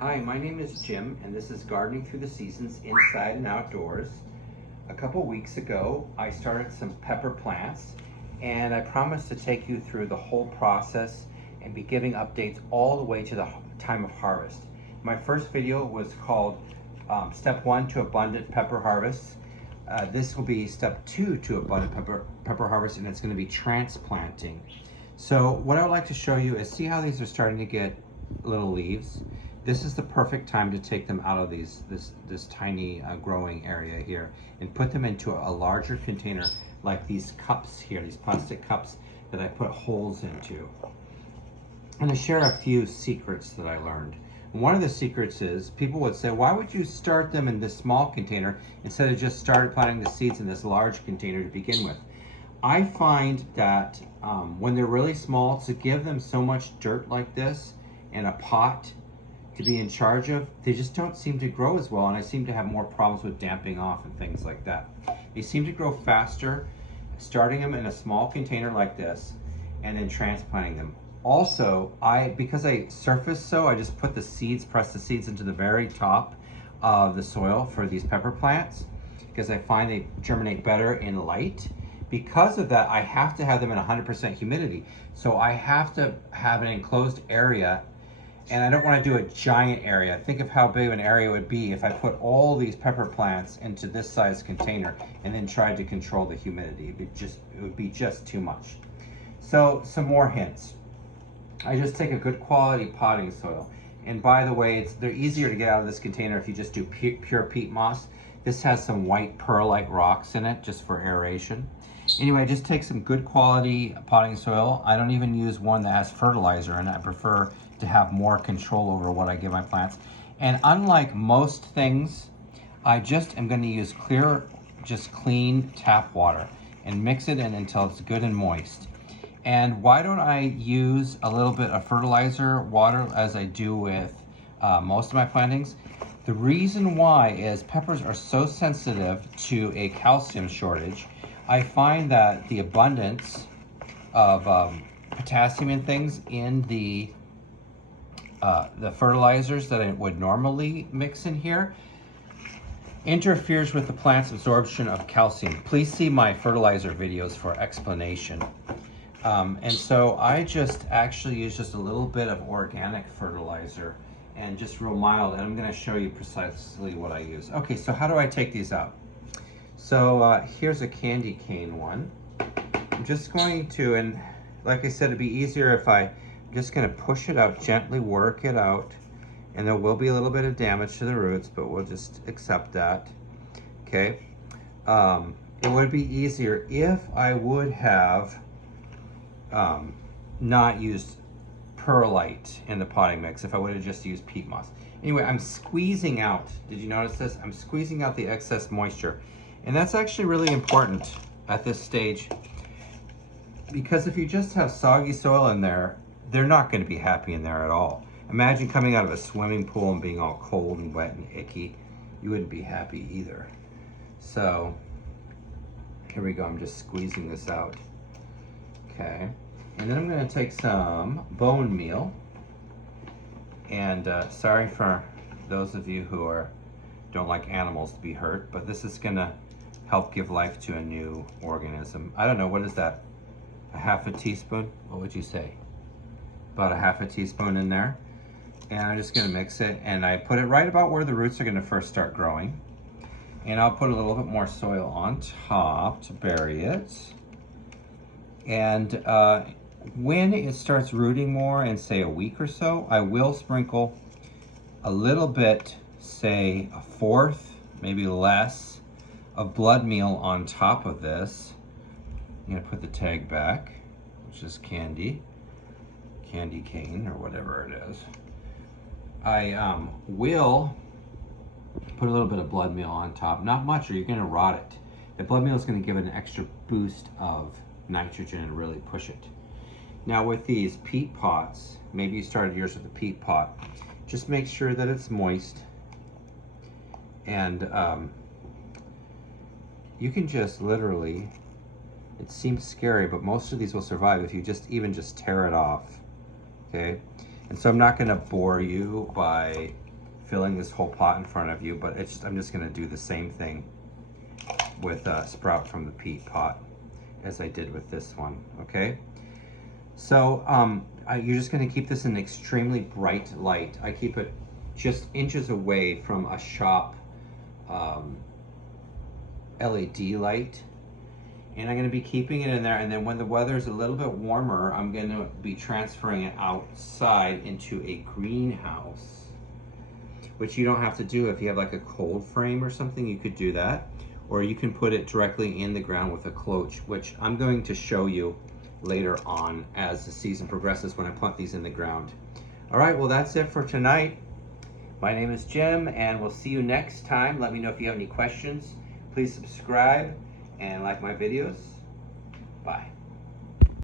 Hi, my name is Jim, and this is Gardening Through the Seasons Inside and Outdoors. A couple weeks ago, I started some pepper plants, and I promised to take you through the whole process and be giving updates all the way to the time of harvest. My first video was called Step 1 to Abundant Pepper Harvest. This will be Step 2 to Abundant Pepper Harvest, and it's going to be transplanting. So what I would like to show you is, see how these are starting to get little leaves? This is the perfect time to take them out of this tiny growing area here and put them into a larger container, like these cups here, these plastic cups that I put holes into. I'm going to share a few secrets that I learned. One of the secrets is, people would say, why would you start them in this small container instead of just started planting the seeds in this large container to begin with? I find that when they're really small, to give them so much dirt like this and a pot to be in charge of, they just don't seem to grow as well, and I seem to have more problems with damping off and things like that. They seem to grow faster starting them in a small container like this and then transplanting them. Also, because I surface sow, I just put the seeds, press the seeds into the very top of the soil for these pepper plants, because I find they germinate better in light. Because of that, I have to have them in 100% humidity. So I have to have an enclosed area, and I don't want to do a giant area. Think of how big of an area it would be if I put all these pepper plants into this size container and then tried to control the humidity. It would be just too much. So some more hints. I just take a good quality potting soil. And by the way, they're easier to get out of this container if you just do pure peat moss. This has some white pearlite rocks in it just for aeration. Anyway, just take some good quality potting soil. I don't even use one that has fertilizer in it. I prefer to have more control over what I give my plants. And unlike most things, I just am going to use clean tap water and mix it in until it's good and moist. And why don't I use a little bit of fertilizer water as I do with most of my plantings? The reason why is peppers are so sensitive to a calcium shortage. I find that the abundance of potassium and things in the fertilizers that I would normally mix in here interferes with the plant's absorption of calcium. Please see my fertilizer videos for explanation. And so I just actually use just a little bit of organic fertilizer and just real mild, and I'm going to show you precisely what I use. Okay, so how do I take these out? So here's a candy cane one. I'm just going to, and like I said, it'd be easier if I'm just going to push it out, gently work it out, and there will be a little bit of damage to the roots, but we'll just accept that. Okay. It would be easier if I would have not used perlite in the potting mix, if I would have just used peat moss. Anyway, I'm squeezing out, did you notice this? I'm squeezing out the excess moisture. And that's actually really important at this stage, because if you just have soggy soil in there, they're not going to be happy in there at all. Imagine coming out of a swimming pool and being all cold and wet and icky. You wouldn't be happy either. So here we go, I'm just squeezing this out. Okay, and then I'm going to take some bone meal, and sorry for those of you who don't like animals to be hurt, but this is going to help give life to a new organism. I don't know, what is that? A half a teaspoon? What would you say? About a half a teaspoon in there. And I'm just going to mix it, and I put it right about where the roots are going to first start growing. And I'll put a little bit more soil on top to bury it. And when it starts rooting more in, say, a week or so, I will sprinkle a little bit, say a fourth, maybe less, of blood meal on top of this. I'm going to put the tag back, which is candy cane or whatever it is. I will put a little bit of blood meal on top, not much or you're going to rot it. The blood meal is going to give it an extra boost of nitrogen and really push it. Now with these peat pots, maybe you started yours with a peat pot, just make sure that it's moist, and you can just literally, it seems scary, but most of these will survive if you just tear it off. Okay, and so I'm not going to bore you by filling this whole pot in front of you, but I'm just gonna do the same thing with sprout from the peat pot as I did with this one, okay? So you're just gonna keep this in extremely bright light. I keep it just inches away from a shop LED light. And I'm gonna be keeping it in there, and then when the weather's a little bit warmer, I'm gonna be transferring it outside into a greenhouse, which you don't have to do if you have like a cold frame or something. You could do that, or you can put it directly in the ground with a cloche, which I'm going to show you later on as the season progresses when I plant these in the ground. All right, well, that's it for tonight. My name is Jim, and we'll see you next time. Let me know if you have any questions. Please subscribe and like my videos. Bye.